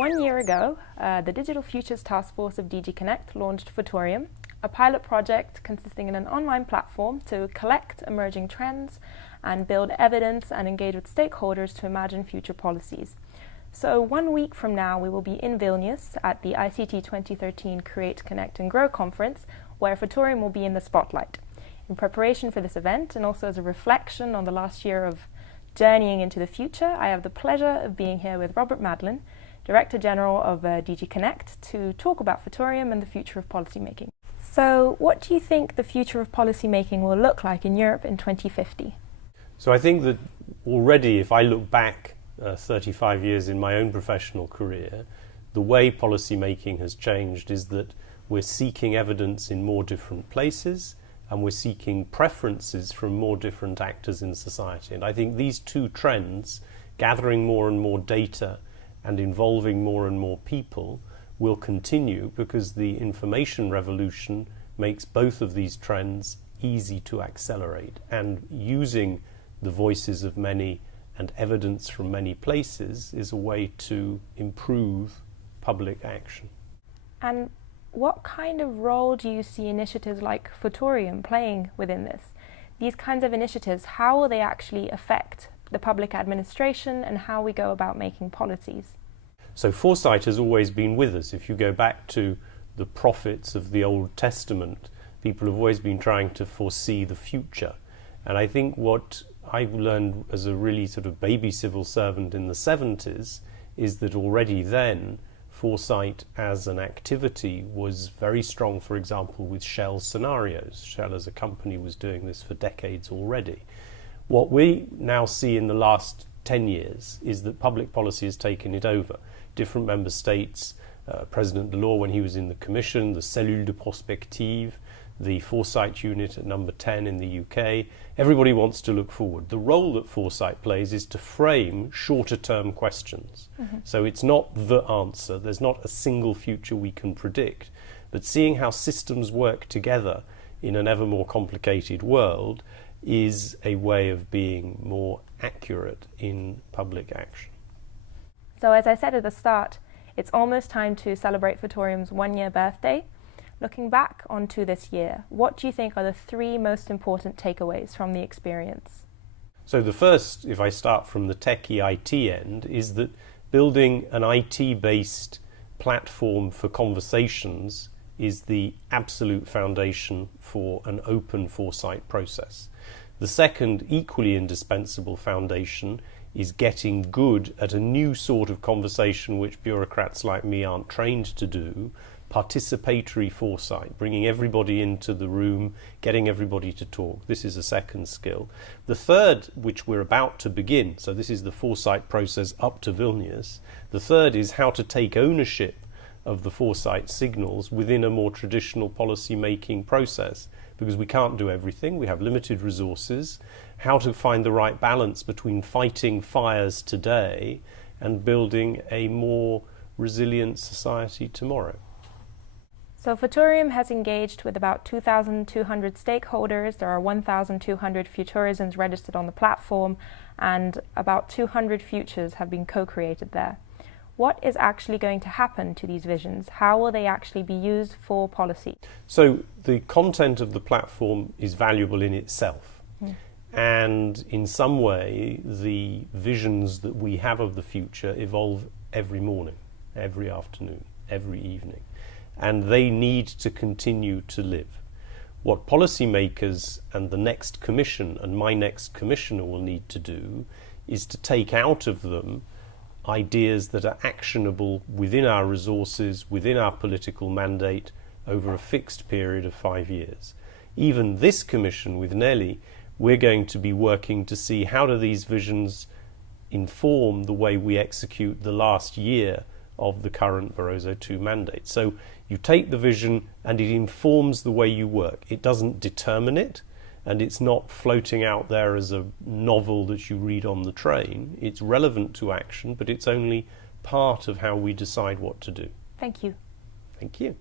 1 year ago, the Digital Futures Task Force of DG Connect launched Futorium, a pilot project consisting in an online platform to collect emerging trends and build evidence and engage with stakeholders to imagine future policies. So 1 week from now, we will be in Vilnius at the ICT 2013 Create, Connect and Grow conference, where Futorium will be in the spotlight. In preparation for this event, and also as a reflection on the last year of journeying into the future, I have the pleasure of being here with Robert Madelin, Director General of DG Connect, to talk about Futorium and the future of policymaking. So what do you think the future of policymaking will look like in Europe in 2050? So I think that already, if I look back 35 years in my own professional career, the way policymaking has changed is that we're seeking evidence in more different places and we're seeking preferences from more different actors in society. And I think these two trends, gathering more and more data and involving more and more people, will continue because the information revolution makes both of these trends easy to accelerate. And using the voices of many and evidence from many places is a way to improve public action. And what kind of role do you see initiatives like Futorium playing within this? These kinds of initiatives, how will they actually affect the public administration and how we go about making policies? So foresight has always been with us. If you go back to the prophets of the Old Testament, people have always been trying to foresee the future. And I think what I learned as a really sort of baby civil servant in the 70s is that already then foresight as an activity was very strong, for example, with Shell scenarios. Shell as a company was doing this for decades already. What we now see in the last 10 years is that public policy has taken it over. Different member states, President Delors when he was in the Commission, the Cellule de Prospective, the Foresight Unit at number 10 in the UK, everybody wants to look forward. The role that foresight plays is to frame shorter term questions. So it's not the answer, there's not a single future we can predict, but seeing how systems work together in an ever more complicated world is a way of being more accurate in public action. So as I said at the start, it's almost time to celebrate Futorium's 1-year birthday. Looking back onto this year, what do you think are the 3 most important takeaways from the experience? So the first, if I start from the techie IT end, is that building an IT-based platform for conversations is the absolute foundation for an open foresight process. The second, equally indispensable foundation is getting good at a new sort of conversation which bureaucrats like me aren't trained to do, participatory foresight, bringing everybody into the room, getting everybody to talk. This is a second skill. The third, which we're about to begin, so this is the foresight process up to Vilnius, the third is how to take ownership of the foresight signals within a more traditional policy making process, because we can't do everything, we have limited resources, how to find the right balance between fighting fires today and building a more resilient society tomorrow. So Futorium has engaged with about 2,200 stakeholders. There are 1,200 Futurisms registered on the platform, and about 200 futures have been co-created there. What is actually going to happen to these visions? How will they actually be used for policy? So the content of the platform is valuable in itself. And in some way, the visions that we have of the future evolve every morning, every afternoon, every evening. And they need to continue to live. What policymakers and the next commission and my next commissioner will need to do is to take out of them ideas that are actionable within our resources, within our political mandate over a fixed period of 5 years. Even this commission with Nelly, we're going to be working to see how do these visions inform the way we execute the last year of the current Barroso II mandate. So you take the vision and it informs the way you work. It doesn't determine it, and it's not floating out there as a novel that you read on the train. It's relevant to action, but it's only part of how we decide what to do. Thank you. Thank you.